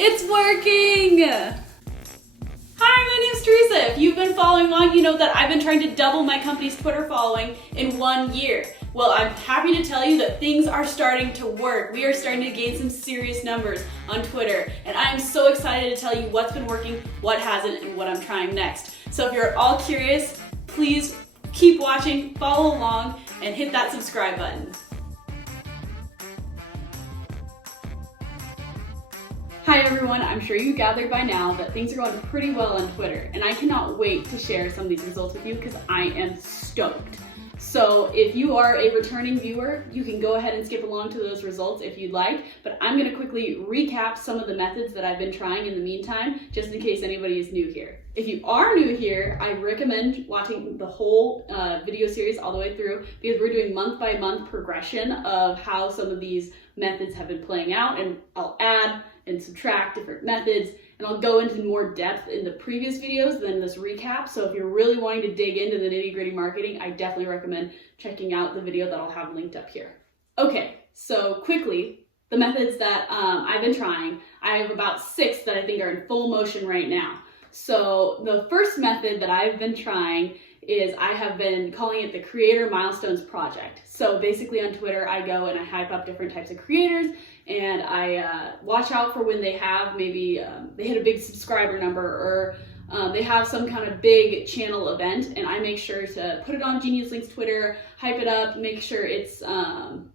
It's working! Hi, my name's Teresa. If you've been following along, you know that I've been trying to double my company's Twitter following in 1 year. Well, I'm happy to tell you that things are starting to work. We are starting to gain some serious numbers on Twitter, and I'm so excited to tell you what's been working, what hasn't, and what I'm trying next. So if you're at all curious, please keep watching, follow along, and hit that subscribe button. Hi everyone, I'm sure you gathered by now that things are going pretty well on Twitter, and I cannot wait to share some of these results with you because I am stoked. So if you are a returning viewer, you can go ahead and skip along to those results if you'd like, but I'm going to quickly recap some of the methods that I've been trying in the meantime, just in case anybody is new here. If you are new here, I recommend watching the whole video series all the way through because we're doing month-by-month progression of how some of these methods have been playing out, and I'll add and subtract different methods, and I'll go into more depth in the previous videos than this recap. So if you're really wanting to dig into the nitty-gritty marketing, I definitely recommend checking out the video that I'll have linked up here. Okay, so quickly, the methods that I've been trying, I have about 6 that I think are in full motion right now. So the first method that I've been trying is I have been calling it the Creator Milestones Project. So basically on Twitter, I go and I hype up different types of creators, and I watch out for when they have maybe they hit a big subscriber number, or they have some kind of big channel event, and I make sure to put it on Geniuslink's Twitter, hype it up, make sure it's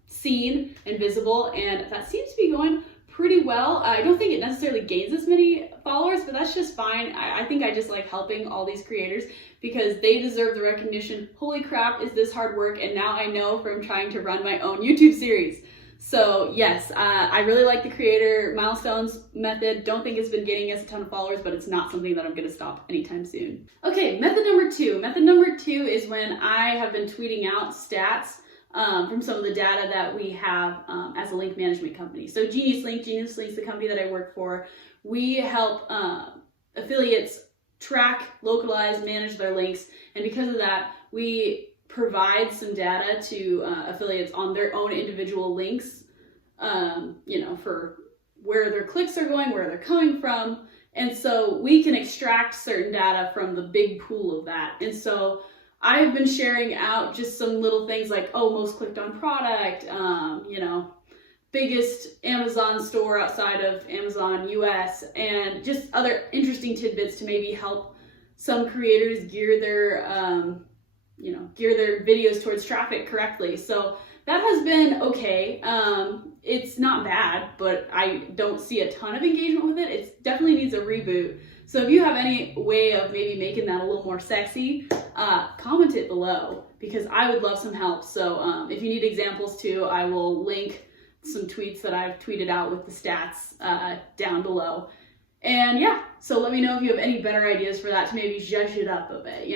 seen and visible, and that seems to be going pretty well. I don't think it necessarily gains as many followers, but that's just fine. I think I just like helping all these creators because they deserve the recognition. Holy crap, is this hard work? And now I know from trying to run my own YouTube series. So yes, I really like the Creator Milestones method. Don't think it's been getting us a ton of followers, but it's not something that I'm gonna stop anytime soon. Okay, method number 2. Method number 2 is when I have been tweeting out stats from some of the data that we have as a link management company. So Geniuslink's the company that I work for. We help affiliates track, localize, manage their links, and because of that, we provide some data to affiliates on their own individual links, for where their clicks are going, where they're coming from, and so we can extract certain data from the big pool of that. And so I've been sharing out just some little things like, most clicked on product, biggest Amazon store outside of Amazon US, and just other interesting tidbits to maybe help some creators gear their videos towards traffic correctly. So that has been okay. It's not bad, but I don't see a ton of engagement with it. It definitely needs a reboot. So if you have any way of maybe making that a little more sexy, comment it below because I would love some help. So if you need examples too, I will link some tweets that I've tweeted out with the stats down below. And yeah, so let me know if you have any better ideas for that to maybe zhuzh it up a bit,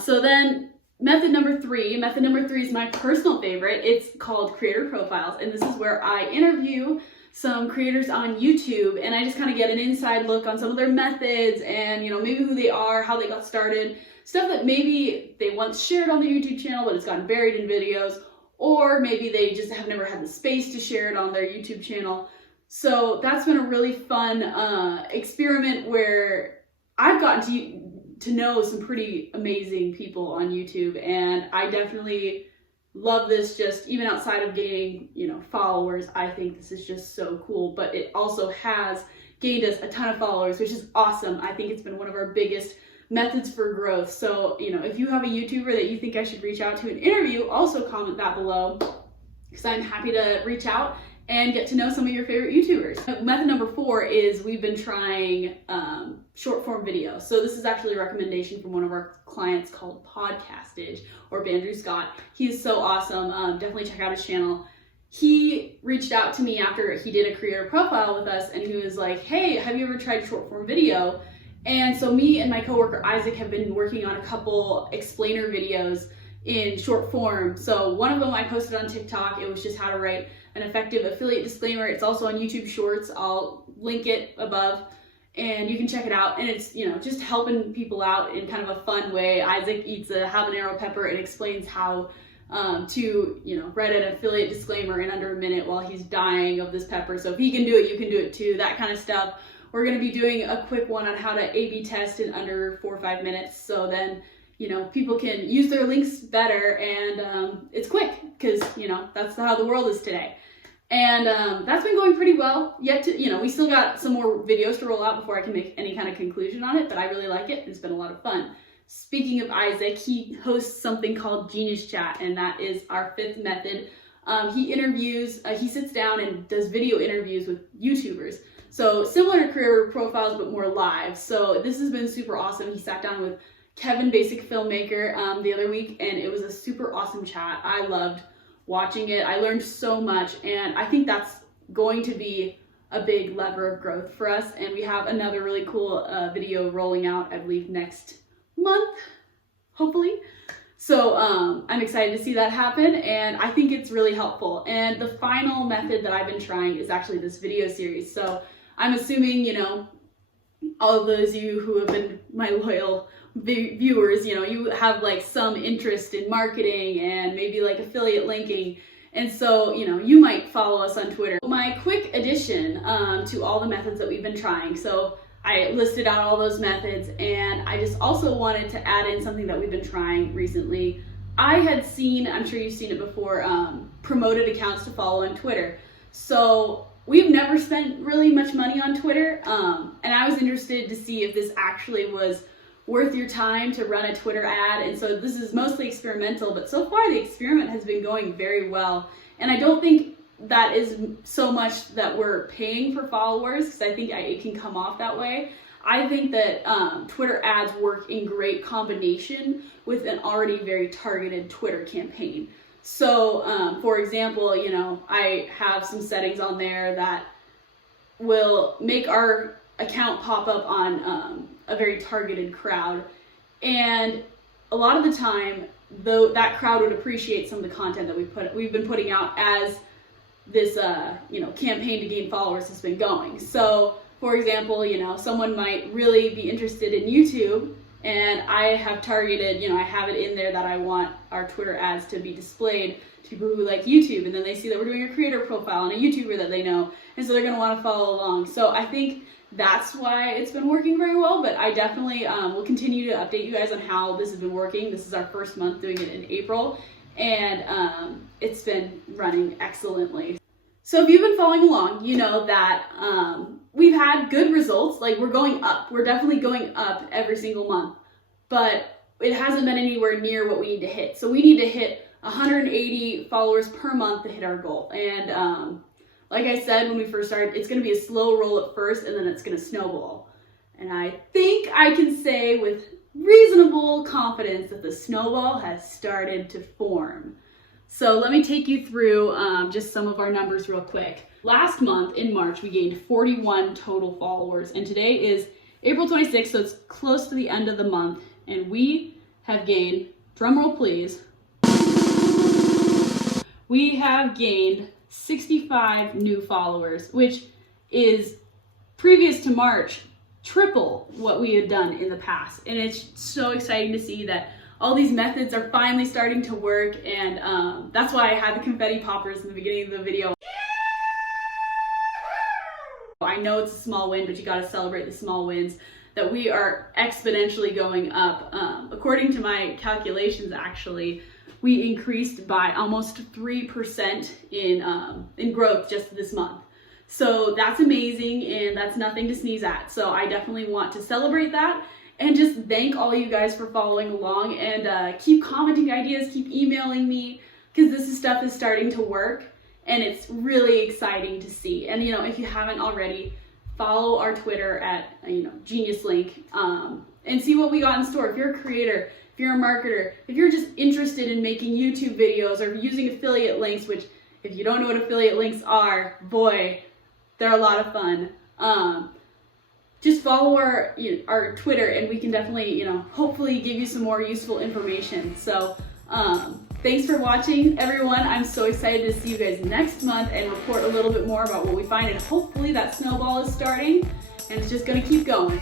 So then method number 3 is my personal favorite. It's called Creator Profiles, and this is where I interview some creators on YouTube, and I just kind of get an inside look on some of their methods and, maybe who they are, how they got started, stuff that maybe they once shared on their YouTube channel, but it's gotten buried in videos, or maybe they just have never had the space to share it on their YouTube channel. So that's been a really fun experiment where I've gotten to know some pretty amazing people on YouTube, and I definitely love this. Just even outside of gaining followers, I think this is just so cool, but it also has gained us a ton of followers, which is awesome. I think it's been one of our biggest methods for growth. So if you have a YouTuber that you think I should reach out to and interview, also comment that below because I'm happy to reach out and get to know some of your favorite YouTubers. Method number 4 is we've been trying short form video. So this is actually a recommendation from one of our clients called Podcastage, or Andrew Scott. He's so awesome. Definitely check out his channel. He reached out to me after he did a creator profile with us, and he was like, hey, have you ever tried short form video? And so me and my coworker Isaac have been working on a couple explainer videos in short form. So one of them I posted on TikTok. It was just how to write an effective affiliate disclaimer. It's also on YouTube Shorts. I'll link it above and you can check it out. And it's, just helping people out in kind of a fun way. Isaac eats a habanero pepper and explains how to, write an affiliate disclaimer in under a minute while he's dying of this pepper. So if he can do it, you can do it too, that kind of stuff. We're going to be doing a quick one on how to A/B test in under 4 or 5 minutes. So then, people can use their links better, and it's quick because, that's how the world is today. And that's been going pretty well. We still got some more videos to roll out before I can make any kind of conclusion on it, but I really like it. It's been a lot of fun. Speaking of Isaac, he hosts something called Genius Chat, and that is our 5th method. He sits down and does video interviews with YouTubers. So similar to career profiles, but more live. So this has been super awesome. He sat down with Kevin, Basic Filmmaker, the other week, and it was a super awesome chat. I loved watching it. I learned so much, and I think that's going to be a big lever of growth for us. And we have another really cool video rolling out, I believe, next month, hopefully. So I'm excited to see that happen, and I think it's really helpful. And the final method that I've been trying is actually this video series. So I'm assuming, all of those of you who have been my loyal viewers, you have like some interest in marketing and maybe like affiliate linking. And so, you might follow us on Twitter. My quick addition to all the methods that we've been trying. So I listed out all those methods, and I just also wanted to add in something that we've been trying recently. I had seen, I'm sure you've seen it before, promoted accounts to follow on Twitter. So we've never spent really much money on Twitter, and I was interested to see if this actually was worth your time to run a Twitter ad. And so this is mostly experimental, but so far the experiment has been going very well. And I don't think that is so much that we're paying for followers, because I think it can come off that way. I think that Twitter ads work in great combination with an already very targeted Twitter campaign. So for example, I have some settings on there that will make our account pop up on a very targeted crowd, and a lot of the time though that crowd would appreciate some of the content that we've been putting out as this campaign to gain followers has been going. So for example, someone might really be interested in YouTube, and I have targeted, I have it in there that I want our Twitter ads to be displayed to people who like YouTube, and then they see that we're doing a creator profile and a YouTuber that they know, and so they're going to want to follow along. So I think that's why it's been working very well, but I definitely will continue to update you guys on how this has been working. This is our first month doing it in April, and it's been running excellently. So if you've been following along, you know that we've had good results. Like, we're going up. We're definitely going up every single month, but it hasn't been anywhere near what we need to hit. So we need to hit 180 followers per month to hit our goal. And like I said when we first started, it's going to be a slow roll at first, and then it's going to snowball. And I think I can say with reasonable confidence that the snowball has started to form. So let me take you through just some of our numbers real quick. Last month in March, we gained 41 total followers, and today is April 26th, so it's close to the end of the month, and we have gained, drumroll please, we have gained 65 new followers, which is, previous to March, triple what we had done in the past. And it's so exciting to see that all these methods are finally starting to work, and that's why I had the confetti poppers in the beginning of the video. I know it's a small win, but you gotta celebrate the small wins, that we are exponentially going up. According to my calculations, actually, we increased by almost 3% in growth just this month. So that's amazing, and that's nothing to sneeze at. So I definitely want to celebrate that, and just thank all you guys for following along, and keep commenting ideas, keep emailing me, because this stuff is starting to work, and it's really exciting to see. And if you haven't already, follow our Twitter at Geniuslink, and see what we got in store. If you're a creator, if you're a marketer, if you're just interested in making YouTube videos or using affiliate links, which if you don't know what affiliate links are, boy, they're a lot of fun. Just follow our Twitter, and we can definitely, hopefully give you some more useful information. So thanks for watching, everyone. I'm so excited to see you guys next month and report a little bit more about what we find, and hopefully that snowball is starting and it's just gonna keep going.